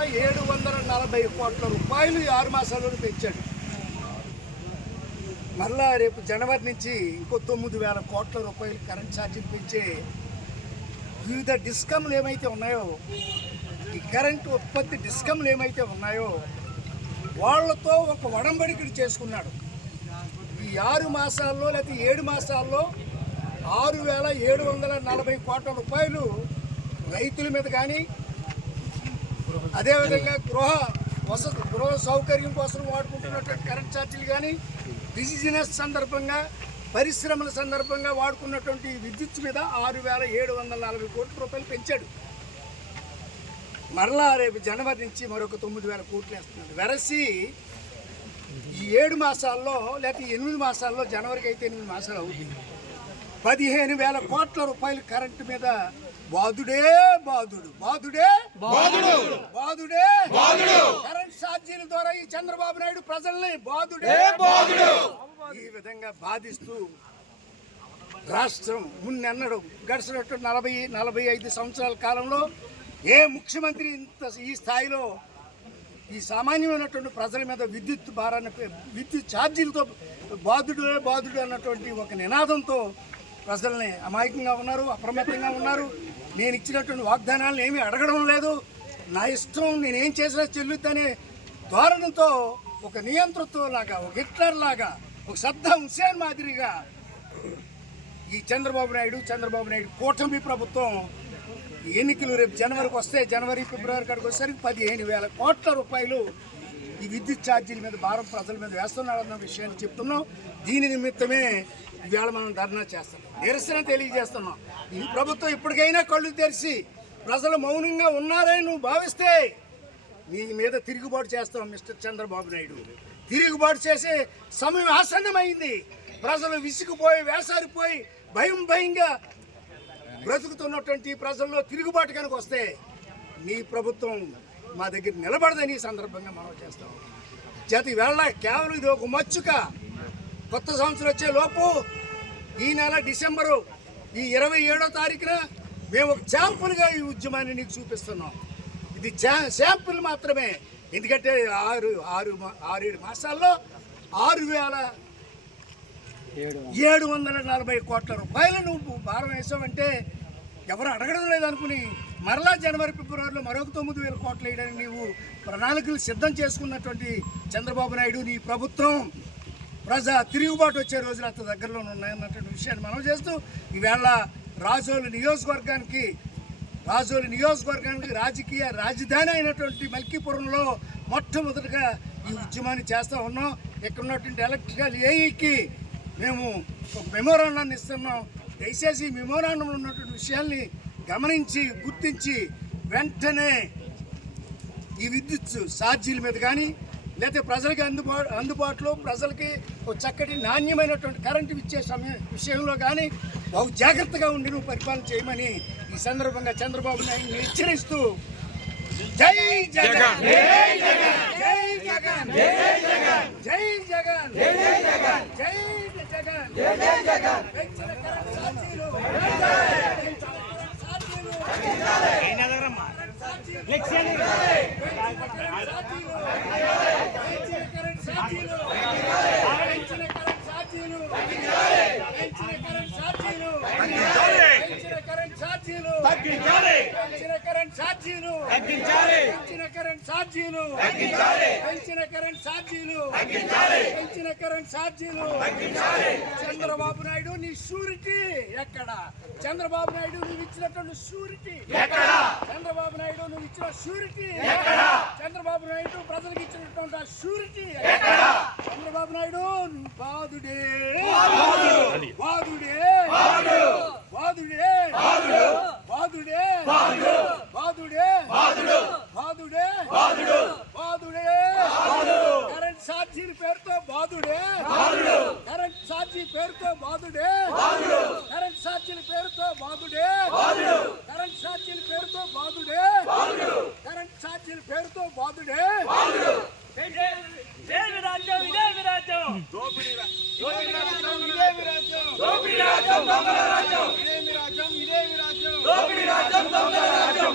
740 కోట్ల రూపాయలు 6 మాసాల్లో పెంచాడు. మళ్ళా రేపు జనవరి నుంచి ఇంకో 9,000 కోట్ల రూపాయలు కరెంట్ ఛార్జీలు పెంచే వివిధ డిస్కమ్లు ఏమైతే ఉన్నాయో, ఈ కరెంటు ఉత్పత్తి డిస్కమ్లు ఏమైతే ఉన్నాయో వాళ్లతో ఒక ఒడంబడికలు చేసుకున్నాడు. ఈ 6 మాసాల్లో లేకపోతే 7 మాసాల్లో 6,740 కోట్ల రూపాయలు రైతుల మీద కానీ, అదేవిధంగా గృహ సౌకర్యం కోసం వాడుకుంటున్నటువంటి కరెంట్ ఛార్జీలు కానీ, బిజినెస్ సందర్భంగా పరిశ్రమల సందర్భంగా వాడుకున్నటువంటి విద్యుత్ మీద 6,740 కోట్ల రూపాయలు పెంచాడు. మరలా రేపు జనవరి నుంచి మరొక 9,000 కోట్లు వేస్తున్నాడు. వెరసి ఈ 7 మాసాల్లో లేకపోతే 8 మాసాల్లో, జనవరికి అయితే 8 మాసాలు అవుతుంది, 15,000 కోట్ల రూపాయలు కరెంటు మీద బాధుడే బాధుడు బాధుడే బాధుడు బాధుడే బాధుడు. కరెంట్ ఛార్జీల ద్వారా ఈ చంద్రబాబు నాయుడు ప్రజల్ని బాధుడే బాధుడు ఈ విధంగా బాధిస్తూ రాష్ట్రం మున్నెన్నడు గడిచినట్టు 40-45 సంవత్సరాల కాలంలో ఏ ముఖ్యమంత్రి ఇంత ఈ స్థాయిలో ఈ సామాన్యమైనటువంటి ప్రజల మీద విద్యుత్ భారాన్ని, విద్యుత్ ఛార్జీలతో బాధుడే బాధుడు అన్నటువంటి ఒక నినాదంతో ప్రజల్ని అమాయకంగా ఉన్నారు, అప్రమత్తంగా ఉన్నారు. నేను ఇచ్చినటువంటి వాగ్దానాలను ఏమీ అడగడం లేదు, నా ఇష్టం నేనేం చేసినా చెల్లుద్దనే ధోరణితో ఒక నియంతృత్వం లాగా, ఒక హిట్లర్ లాగా, ఒక సద్దాం హుస్సేన్ మాదిరిగా ఈ చంద్రబాబు నాయుడు కూటమి ప్రభుత్వం ఎన్నికలు రేపు జనవరికి వస్తే, జనవరి ఫిబ్రవరి కాడికి వచ్చేసరికి 15,000 కోట్ల రూపాయలు ఈ విద్యుత్ ఛార్జీల మీద భారం ప్రజల మీద వేస్తున్నాడన్న విషయాన్ని చెప్తున్నాం. దీని నిమిత్తమే ఇవాళ మనం ధర్నా చేస్తున్నాం, నిరసన తెలియజేస్తున్నాం. ఈ ప్రభుత్వం ఇప్పటికైనా కళ్ళు తెరిచి ప్రజలు మౌనంగా ఉన్నారని నువ్వు భావిస్తే నీ మీద తిరుగుబాటు చేస్తాం మిస్టర్ చంద్రబాబు నాయుడు. తిరుగుబాటు చేసే సమయం ఆసన్నమైంది. ప్రజలు విసిగిపోయి వేసారిపోయి భయంగా బ్రతుకుతున్నటువంటి ప్రజల్లో తిరుగుబాటు కనుక వస్తే నీ ప్రభుత్వం మా దగ్గర నిలబడదని ఈ సందర్భంగా మనం చేస్తాం. చేతి వేళ కేవలం ఇది ఒక మచ్చుక. కొత్త సంవత్సరం వచ్చే లోపు ఈ నెల డిసెంబరు ఈ 27వ తారీఖున మేము ఒక శాంపుల్గా ఈ ఉద్యమాన్ని నీకు చూపిస్తున్నాం. ఇది శాంపుల్ మాత్రమే. ఎందుకంటే 6-7 మాసాల్లో 6,740 కోట్ల రూపాయలు నువ్వు భారం వేసావంటే ఎవరు అడగడం లేదనుకుని మరలా జనవరి ఫిబ్రవరిలో మరొక 9,000 కోట్లు వేయడానికి నీవు ప్రణాళికలు సిద్ధం చేసుకున్నటువంటి చంద్రబాబు నాయుడు, నీ ప్రభుత్వం తిరుగుబాటు వచ్చే రోజులు అంత దగ్గరలో ఉన్నాయన్నటువంటి విషయాన్ని మనం చేస్తూ ఈవేళ రాజోలు నియోజకవర్గానికి రాజకీయ రాజధాని అయినటువంటి మల్కీపురంలో మొట్టమొదటిగా ఈ ఉద్యమాన్ని చేస్తూ ఉన్నాం. ఇక్కడ ఉన్నటువంటి ఎలక్ట్రికల్ ఏఈకి మేము ఒక మెమోరాండాన్ని ఇస్తున్నాం. దయచేసి ఈ మెమోరాండంలో ఉన్నటువంటి విషయాల్ని గమనించి గుర్తించి వెంటనే ఈ విద్యుత్ ఛార్జీల మీద కానీ, లేకపోతే ప్రజలకి అందుబాటులో ప్రజలకి ఒక చక్కటి నాణ్యమైనటువంటి కరెంటు ఇచ్చే విషయంలో కానీ బహు జాగ్రత్తగా ఉండి నువ్వు పరిపాలన చేయమని ఈ సందర్భంగా చంద్రబాబు నాయుడిని హెచ్చరిస్తూ జై జగన్ జై జగన్ జై జగన్ జై జగన్ జై జగన్ జై జగన్ జై జగన్ జై జగన్ పెంచిన కరెంట్ ఛార్జీలు చంద్రబాబు నాయుడు నీ షూరిటీ ఎక్కడ? చంద్రబాబు నాయుడు నువ్వు ఇచ్చినటువంటి షూరిటీ ఎక్కడ? చంద్రబాబు నాయుడు నువ్వు ఇచ్చిన షూరిటీ ఎక్కడ? చంద్రబాబు నాయుడు ప్రజలకు ఇచ్చినటువంటి షూరిటీ ఎక్కడ? చంద్రబాబు నాయుడు బాధుడే బాధుడే బాధుడే బాధుడే బాధుడే బాధుడే బాధుడే బాధుడే కరెంట్ ఛార్జీల పేరుతో బాధుడే కరెంట్ ఛార్జీ పేరుతో బాధుడే కరెంట్ ఛార్జీల పేరుతో బాధుడే కరెంట్ ఛార్జీల పేరుతో బాధుడే కరెంట్ ఛార్జీల పేరుతో బాధుడే రాజ్యం ఇదే విరాజ్యం దోపిడీ రాజ్యం ఇదే విరాజ్యం దోపిడీ రాజ్యం దొంగల రాజ్యం ఇదే విరాజ్యం ఇదే విరాజ్యం దోపిడీ రాజ్యం దొంగల రాజ్యం